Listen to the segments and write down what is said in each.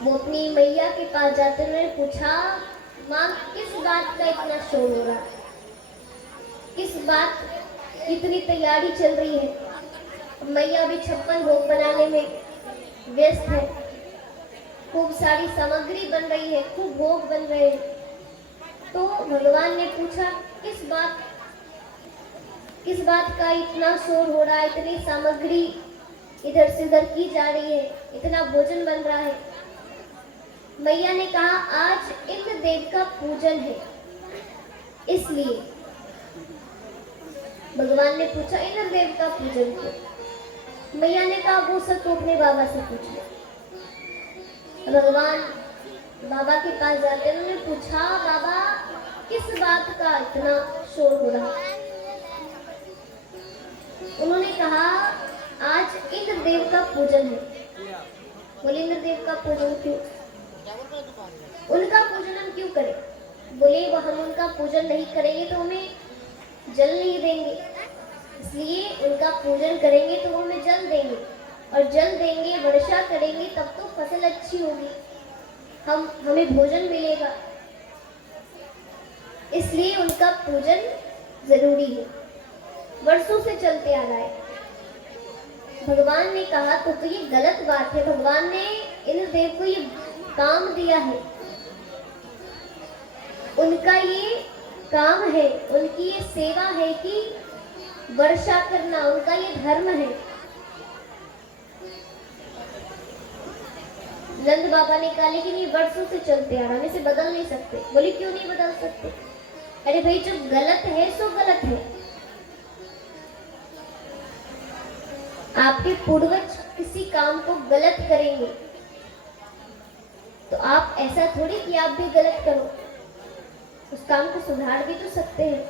वो अपनी मैया के पास जाते हुए पूछा, माँ किस बात का इतना शोर हो रहा है, किस बात की इतनी तैयारी चल रही है। मैया भी 56 भोग बनाने में व्यस्त है, खूब सारी सामग्री बन रही है, खूब भोग बन रहे हैं। तो भगवान ने पूछा, किस बात का इतना शोर हो रहा है, इतनी सामग्री इधर से उधर की जा रही है, इतना भोजन बन रहा है। मैया ने कहा, आज इंद्र देव का पूजन है, इसलिए। भगवान ने पूछा, इंद्र देव का पूजन क्यों? मैया ने कहा, वो सब तो अपने बाबा से पूछ लो। भगवान बाबा के पास जाते उन्होंने पूछा, बाबा किस बात का इतना शोर हो रहा? उन्होंने कहा, आज इंद्र देव का पूजन है। बोले, इंद्र देव का पूजन क्यों? उनका पूजन हम क्यों करें? बोले, वो हम उनका पूजन नहीं करेंगे तो हमें जल नहीं देंगे, इसलिए उनका पूजन करेंगे तो वो हमें जल देंगे, और जल देंगे, वर्षा करेंगे, तब तो फसल अच्छी होगी, हमें भोजन मिलेगा, इसलिए उनका पूजन जरूरी है, वर्षों से चलते आ रहा है। भगवान ने कहा, तो ये गलत बात है। भगवान ने इंद्रदेव को ये काम दिया है, उनका ये काम है, उनकी ये सेवा है कि वर्षा करना, उनका ये धर्म है। नंद बाबा ने कहा, लेकिन ये वर्षों से चलते आ रहा, हम इसे बदल नहीं सकते। बोले, क्यों नहीं बदल सकते? अरे भाई, जो गलत है सो गलत है। आपके पूर्वज किसी काम को गलत करेंगे तो आप ऐसा थोड़ी कि आप भी गलत करो, उस काम को सुधार भी तो सकते हैं।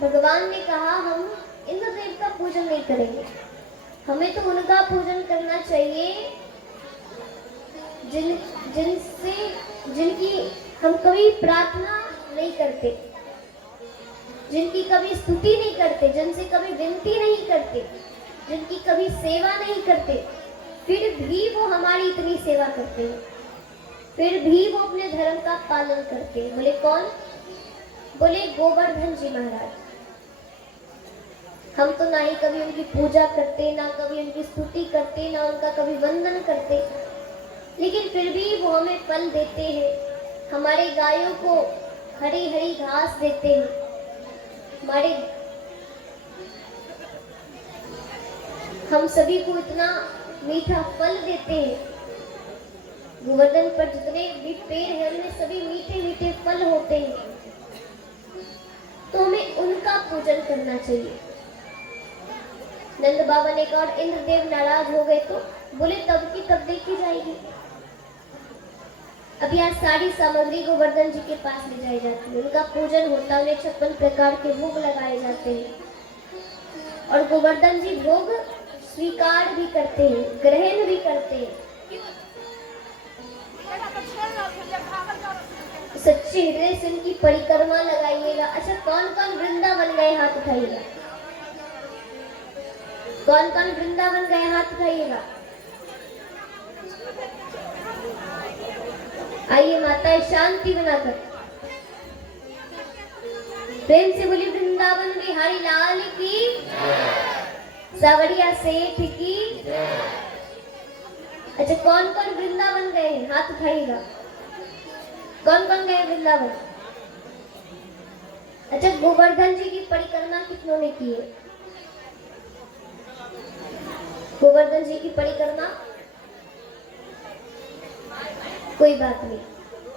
भगवान ने कहा, हम इंद्रदेव का पूजन नहीं करेंगे, हमें तो उनका पूजन करना चाहिए जिनकी हम कभी प्रार्थना नहीं करते, जिनकी कभी स्तुति नहीं करते, जिनसे कभी विनती नहीं करते, जिनकी कभी सेवा नहीं करते, फिर भी वो हमारी इतनी सेवा करते हैं, फिर भी वो अपने धर्म का पालन करते हैं। बोले, कौन? बोले, गोवर्धन जी महाराज। हम तो ना ही कभी उनकी पूजा करते, ना कभी उनकी स्तुति करते, ना उनका कभी वंदन करते, लेकिन फिर भी वो हमें फल देते हैं, हमारे गायों को हरी हरी घास देते हैं, हम सभी को इतना मीठा फल देते हैं। गोवर्धन पर जितने भी पेड़ हैं उनमें सभी मीठे मीठे फल होते हैं, तो हमें उनका पूजन करना चाहिए। नंद बाबा ने कहा, और इंद्रदेव नाराज हो गए तो? बोले, तब की तब देखी जाएगी। अब यहाँ सारी सामग्री गोवर्धन जी के पास ले जाई जाती है, उनका पूजन होता है, उन्हें 56 प्रकार के भोग लगाए जाते हैं, और गोवर्धन जी भोग स्वीकार भी करते हैं, ग्रहण भी करते हैं। सच्चे हृदय से उनकी परिक्रमा लगाइएगा। अच्छा, कौन कौन वृंदावन गए, हाथ उठाइएगा। कौन कौन वृंदावन गए, हाथ उठाइएगा। आइए माता शांति बनाकर प्रेम से बोली, वृंदावन बिहारी लाल की, सावरिया सेठ की। अच्छा, कौन कौन वृंदावन गए, हाथ उठाइएगा। कौन कौन गए वृंदावन? अच्छा, गोवर्धन जी की परिक्रमा कितनों ने की है? गोवर्धन जी की परिक्रमा कोई बात नहीं,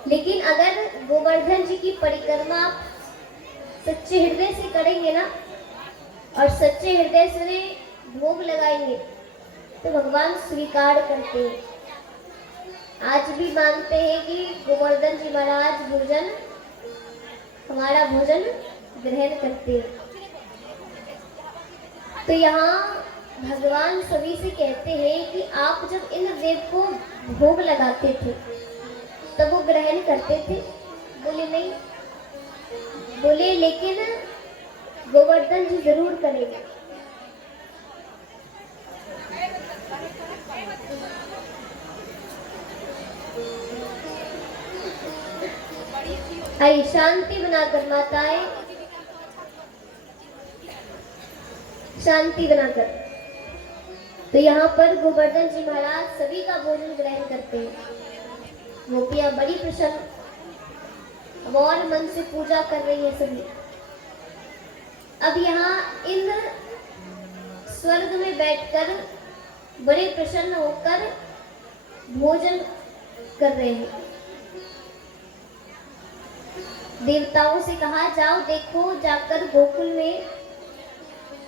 लेकिन अगर गोवर्धन जी की परिक्रमा सच्चे हृदय से करेंगे ना, और सच्चे हृदय से भोग लगाएंगे, तो भगवान स्वीकार करते हैं। आज भी मानते हैं कि गोवर्धन जी महाराज भोजन, हमारा भोजन ग्रहण करते हैं। तो यहाँ भगवान सभी से कहते हैं कि आप जब इंद्रदेव को भोग लगाते थे तब वो ग्रहण करते थे? बोले, नहीं। बोले, लेकिन गोवर्धन जी जरूर करेंगे। आई शांति बनाकर माताएं, शांति बनाकर। तो यहाँ पर गोवर्धन जी महाराज सभी का भोजन ग्रहण करते हैं। गोपियां बड़ी प्रसन्न, अब और मन से पूजा कर रही है सभी। अब यहाँ इंद्र स्वर्ग में बैठकर बड़े प्रसन्न होकर भोजन कर रहे हैं। देवताओं से कहा, जाओ देखो जाकर गोकुल में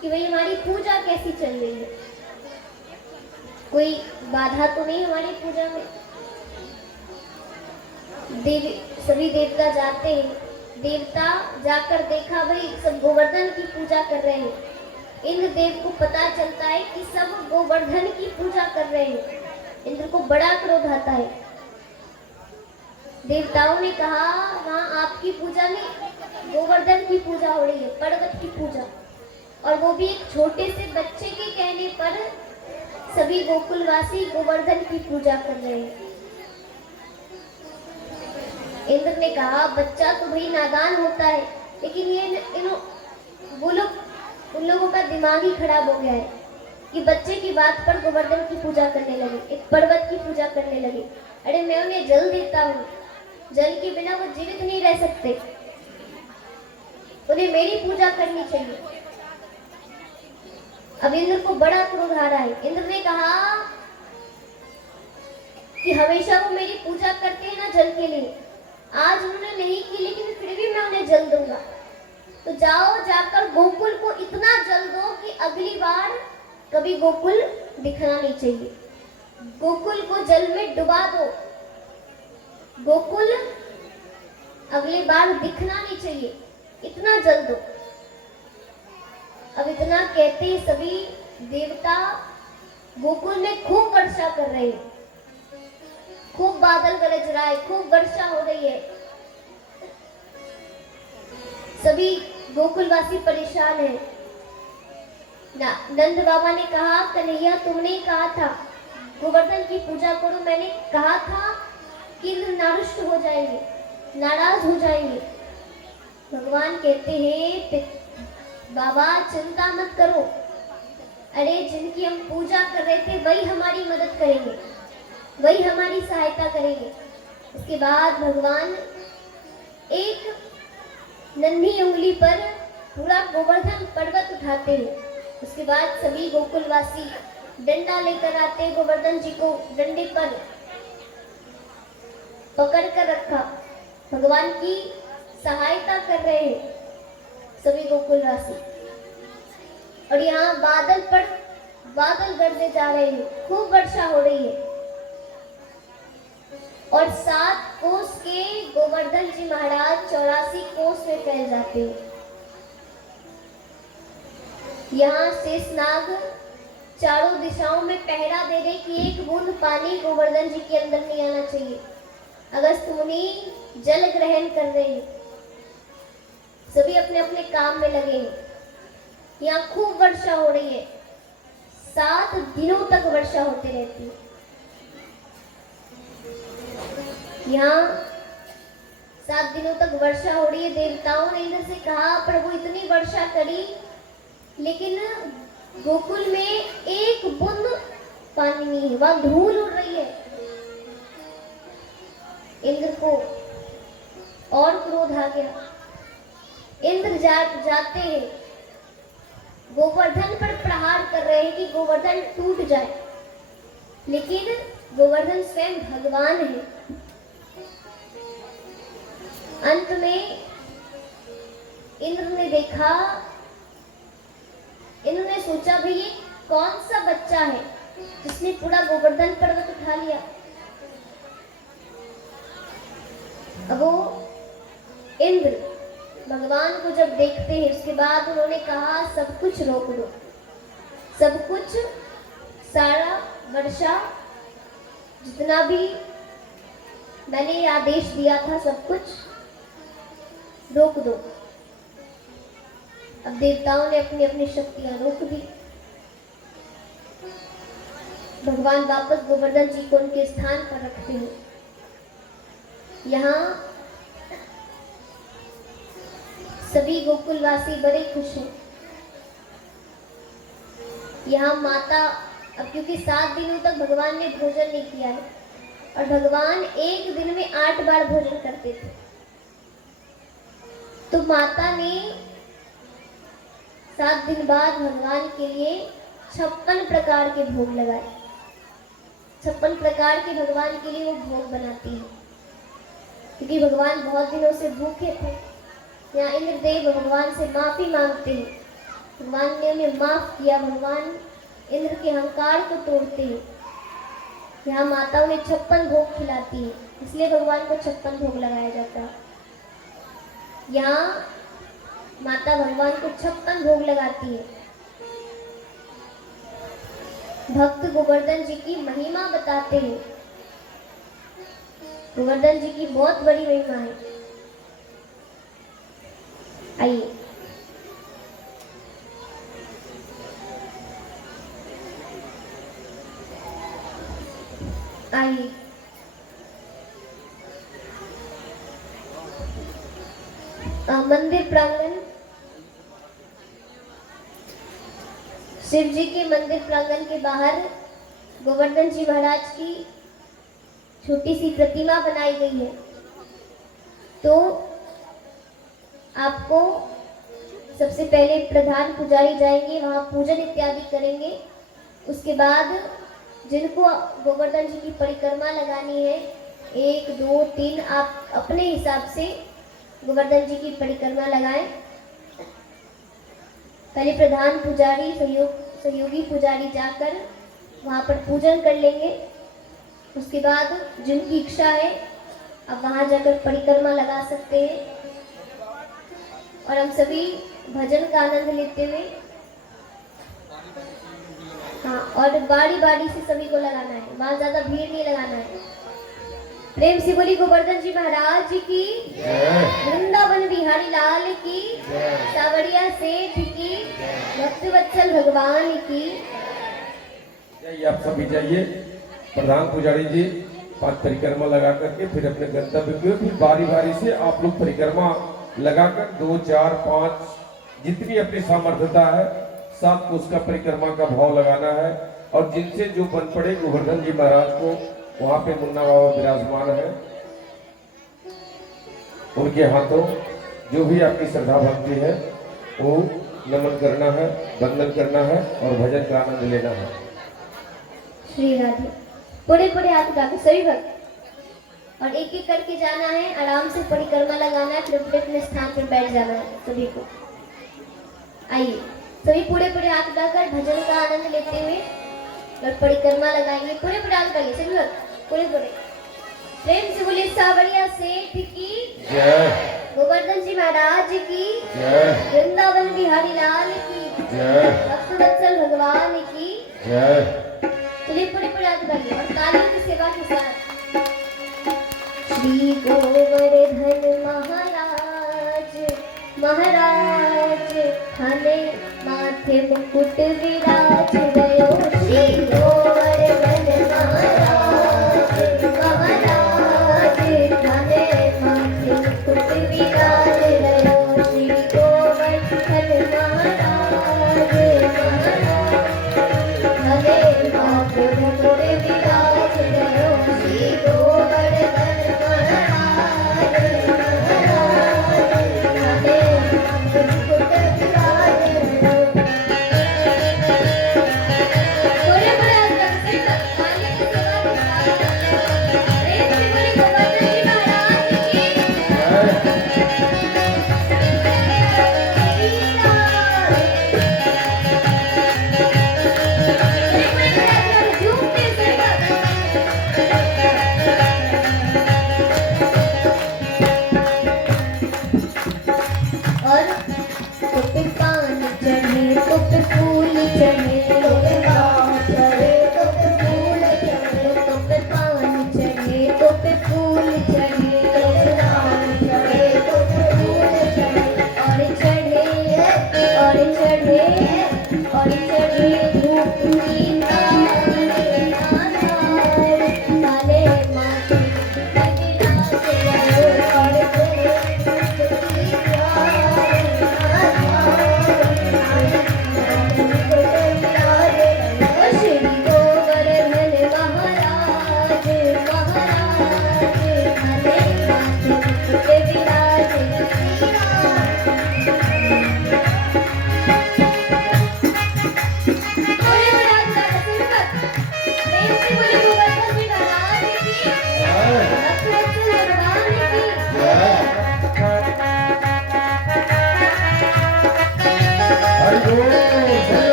कि भाई हमारी पूजा कैसी चल रही है, कोई बाधा तो नहीं हमारी पूजा में। सभी देवता जाते हैं। देवता जाकर देखा, भाई सब गोवर्धन की पूजा कर रहे हैं। इंद्र देव को पता चलता है कि सब गोवर्धन की पूजा कर रहे हैं। इंद्र को बड़ा क्रोध आता है। देवताओं ने कहा, वहां आपकी पूजा नहीं, गोवर्धन की पूजा हो रही है, पर्वत की पूजा, और वो भी एक छोटे से बच्चे के कहने पर सभी गोकुलवासी गोवर्धन की पूजा कर रहे हैं। इंद्र ने कहा, बच्चा तो भाई नादान होता है, लेकिन ये वो लोग, उन लोगों का दिमाग ही खराब हो गया है कि बच्चे की बात पर गोवर्धन की पूजा करने लगे, एक पर्वत की पूजा करने लगे। अरे मैं उन्हें जल देता हूँ, जल के बिना वो जीवित नहीं रह सकते, उन्हें मेरी पूजा करनी चाहिए। अब इंद्र को बड़ा क्रोध आ रहा है। इंद्र ने कहा कि हमेशा वो मेरी पूजा करते हैं ना जल के लिए, आज उन्होंने नहीं की, लेकिन फिर भी मैं उन्हें जल दूंगा। तो जाओ जाकर गोकुल को इतना जल दो कि अगली बार कभी गोकुल दिखना नहीं चाहिए। गोकुल को जल में डुबा दो, गोकुल अगली बार दिखना नहीं चाहिए, इतना जल दो। अब इतना कहते सभी देवता गोकुल में खूब वर्षा कर रहे हैं, खूब बादल गरज रहा है, खूब वर्षा हो रही है। सभी गोकुलवासी परेशान हैं। नंद बाबा ने कहा, कन्हैया तुमने कहा था गोवर्धन की पूजा करो, मैंने कहा था कि नारुष्ट हो जाएंगे, नाराज हो जाएंगे। भगवान कहते हैं, बाबा चिंता मत करो, अरे जिनकी हम पूजा कर रहे थे वही हमारी मदद करेंगे, वही हमारी सहायता करेंगे। इसके बाद भगवान एक नन्ही उंगली पर पूरा गोवर्धन पर्वत उठाते हैं। उसके बाद सभी गोकुलवासी डंडा लेकर आते हैं, गोवर्धन जी को डंडे पर पकड़ कर रखा, भगवान की सहायता कर रहे हैं सभी गोकुलवासी। और यहाँ बादल पर बादल गरजे जा रहे हैं, खूब वर्षा हो रही है। और 7 कोस के गोवर्धन जी महाराज 84 कोस में फैल जाते हैं। यहाँ शेषनाग चारों दिशाओं में पहरा दे रहे कि एक बूंद पानी गोवर्धन जी के अंदर नहीं आना चाहिए। अगस्त मुनि जल ग्रहण कर रहे हैं, सभी अपने अपने काम में लगे हैं। यहाँ खूब वर्षा हो रही है, 7 दिनों तक वर्षा होती रहती है। यहाँ 7 दिनों तक वर्षा हो रही है। देवताओं ने इंद्र से कहा, प्रभु इतनी वर्षा करी, लेकिन गोकुल में एक बूंद पानी नहीं है, वहां धूल उड़ रही है। इंद्र को और क्रोध आ गया। इंद्र जाते हैं, गोवर्धन पर प्रहार कर रहे हैं कि गोवर्धन टूट जाए, लेकिन गोवर्धन स्वयं भगवान है। अंत में इंद्र ने देखा, इंद्र ने सोचा, भाई ये कौन सा बच्चा है जिसने पूरा गोवर्धन पर्वत उठा लिया। अब वो इंद्र भगवान को जब देखते हैं, उसके बाद उन्होंने कहा, सब कुछ रोक दो, सब कुछ, सारा वर्षा, जितना भी मैंने आदेश दिया था सब कुछ रोक दो। अब देवताओं ने अपनी अपनी शक्तियां रोक दी। भगवान वापस गोवर्धन जी को उनके स्थान पर रखते हैं। यहाँ सभी गोकुलवासी बड़े खुश हैं। यहाँ माता, अब क्योंकि 7 दिनों तक भगवान ने भोजन नहीं किया है और भगवान एक दिन में 8 बार भोजन करते थे, तो माता ने 7 दिन बाद भगवान के लिए 56 प्रकार के भोग लगाए। 56 प्रकार के भगवान के लिए वो भोग बनाती है, क्योंकि भगवान बहुत दिनों से भूखे थे। यहाँ इंद्रदेव भगवान से माफी मांगते हैं, भगवान ने उन्हें माफ किया, भगवान इंद्र के अहंकार को तोड़ते हैं। यहाँ माता उन्हें 56 भोग खिलाती है, इसलिए भगवान को 56 भोग लगाया जाता है। यहाँ माता भगवान को 56 भोग लगाती है। भक्त गोवर्धन जी की महिमा बताते हैं। गोवर्धन जी की बहुत बड़ी महिमा है। आइए आइए मंदिर प्रांगण, शिव जी के मंदिर प्रांगण के बाहर गोवर्धन जी महाराज की छोटी सी प्रतिमा बनाई गई है। तो आपको सबसे पहले प्रधान पुजारी जाएंगे, वहां पूजन इत्यादि करेंगे। उसके बाद जिनको गोवर्धन जी की परिक्रमा लगानी है, 1 2 3, आप अपने हिसाब से गोवर्धन जी की परिक्रमा लगाएं। पहले प्रधान पुजारी, सहयोगी पुजारी जाकर वहां पर पूजन कर लेंगे। उसके बाद जिनकी इच्छा है अब वहां जाकर परिक्रमा लगा सकते हैं। और हम सभी भजन का आनंद लेते हुए, हाँ, और बारी बारी से सभी को लगाना है, वहां ज्यादा भीड़ नहीं लगाना है। प्रेम से बोली गोवर्धन जी महाराज की, वृंदावन बिहारी लाल की, सावरिया सेठ की, भक्तवत्सल भगवान की। जाइए आप सभी जाइए, प्रधान पुजारी जी 5 परिक्रमा लगा करके फिर अपने गंतव्य की ओर, फिर बारी बारी से आप लोग परिक्रमा लगाकर 2 4 5 जितनी अपनी सामर्थ्यता है 7 को उसका परिक्रमा का भाव लगाना है। और जिनसे जो बन पड़े, गोवर्धन जी महाराज को वहां पे मुन्ना बाबा विराजमान है, उनके हाथों जो भी आपकी श्रद्धा भक्ति है वो नमन करना है, वंदन करना है और भजन का आनंद लेना है। श्री राधे। पूरे पूरे हाथ उठाकर सभी भक्त, और एक एक करके जाना है, आराम से परिक्रमा लगाना है, फिर अपने स्थान पर बैठ जाना है सभी को। आइए सभी पूरे पूरे हाथ उठाकर भजन का आनंद लेते हुए और परिक्रमा लगाएंगे। पूरे पूरे हाथ उठाइए सभी भक्त, पूरे पूरे। प्रेम से बोलिए सावरिया सेठ की जय, गोवर्धन जी महाराज की जय, वृंदावन बिहारी लाल की जय, भक्तवत्सल भगवान की जय। चलिए पूरे पूरे हाथ उठाइए और तालियों की सेवा के साथ। श्री गोवर्धन महाराज महाराज थाने माथे मुकुट विराज गयो। श्री गोवर्धन महाराज महाराज थाने माथे मुकुट विराज गयो। श्री गोवर्धन महाराज महाराज थाने माथे मुकुट विराज गयो। श्री गोवर्धन महाराज महाराज थाने मुकुट विराज गयो।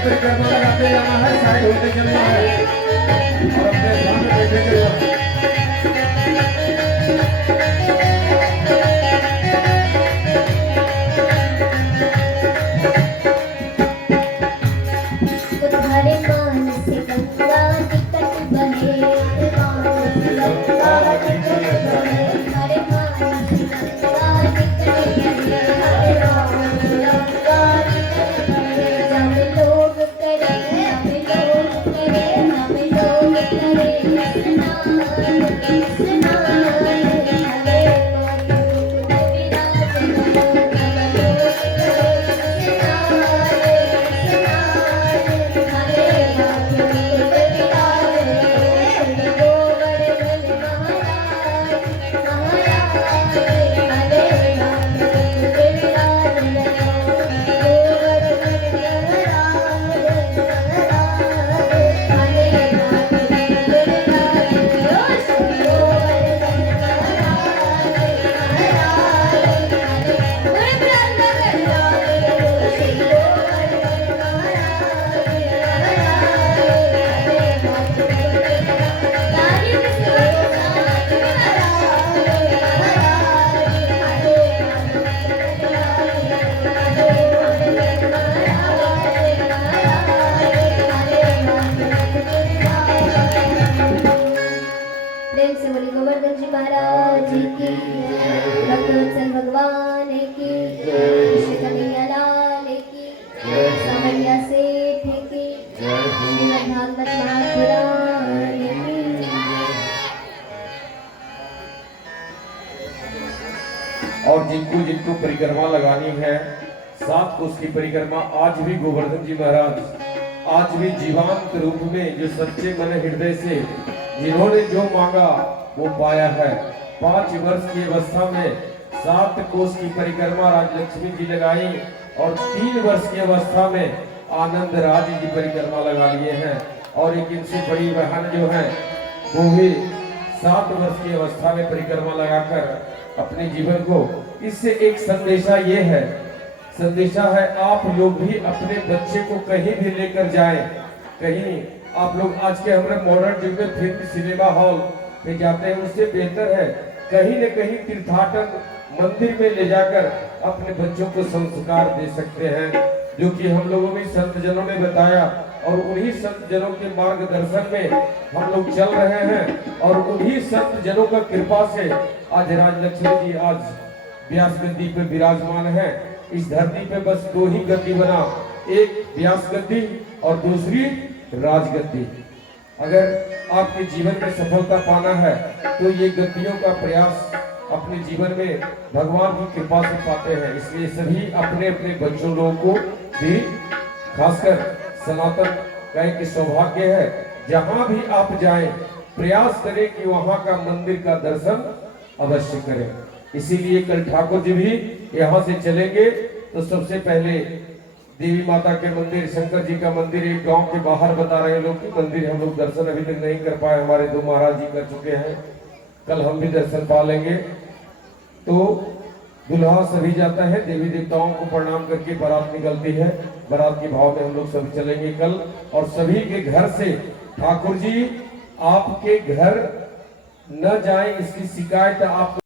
परिक्रमा लगाते जाना है, साइड होते चलना है और अपने स्थान में बैठे चलना। उधारे मान से गंगा निकट बहे, मान से गंगा निकट बहे, उधारे मान से गंगा निकट बहे, हरे मान से गंगा निकट बहे। जब लोग करे, जब लोग करे, जब लोग करे स्नान, स्नान, हरे माधव विराज रहो, जब लोग करे स्नान, स्नान, हरे माधव विराज रहो, गोवर्धन महाराज, महाराज, हरे माधव विराज रहो, गोवर्धन महाराज, महाराज, हरे माधव विराज रहो, गोवर्धन महाराज, महाराज, हरे ब्रह्म गंगा श्री गोवर्धन महाराज, प्रेम से बोली गोवर्धन जी महाराज की, भक्तवत्सल भगवान की, कृष्ण कन्हैया लाल की, सावरिया सेठ की, श्रीमद् भागवत महापुराण की। और जिनको जिनको परिक्रमा लगानी है, 7 कोस की परिक्रमा आज भी गोवर्धन जी महाराज आज भी जीवांत रूप में जो सच्चे मन हृदय से जिन्होंने जो मांगा वो पाया है। 5 वर्ष की अवस्था में 7 कोस की परिक्रमा राजलक्ष्मी जी लगाई और 3 वर्ष की अवस्था में आनंद राज जी परिक्रमा लगा लिए हैं। और एक इनसे बड़ी बहन जो है वो भी 7 वर्ष की अवस्था में परिक्रमा लगाकर अपने जीवन को, इससे एक संदेशा ये है, संदेशा है आप लोग भी अपने बच्चे को कहीं भी लेकर जाएं। कहीं आप लोग आज के हमारे मॉडर्न युग में फिल्म सिनेमा हॉल पे जाते हैं, उससे बेहतर है कहीं न कहीं तीर्थाटन मंदिर में ले जाकर अपने बच्चों को संस्कार दे सकते हैं, जो कि हम लोगों में संत जनों ने बताया। और उन्हीं संत जनों के मार्गदर्शन में हम लोग चल रहे हैं और उन्हीं संत जनों का कृपा से आज राजलक्ष्मी जी आज व्यास गद्दी पे विराजमान है। इस धरती पे बस 2 ही गद्दी बना, एक व्यास गद्दी और दूसरी राजगद्दी। अगर आपके जीवन में सफलता पाना है तो ये गद्दियों का प्रयास अपने जीवन में भगवान की कृपा से पाते हैं। इसलिए सभी अपने अपने बच्चों लोगों को भी, खासकर सनातन का एक सौभाग्य है, जहां भी आप जाएं प्रयास करें कि वहां का मंदिर का दर्शन अवश्य करें। इसीलिए कल ठाकुर जी भी यहाँ से चलेंगे तो सबसे पहले देवी माता के मंदिर, शंकर जी का मंदिर, एक गांव के बाहर बता रहे लोग कि मंदिर हम लोग दर्शन अभी तक नहीं कर पाए, हमारे 2 महाराज जी कर चुके हैं, कल हम भी दर्शन पा लेंगे। तो दुल्हा सभी जाता है, देवी देवताओं को प्रणाम करके बारात निकलती है, बारात के भाव में हम लोग सभी चलेंगे कल। और सभी के घर से ठाकुर जी आपके घर न जाए इसकी शिकायत आप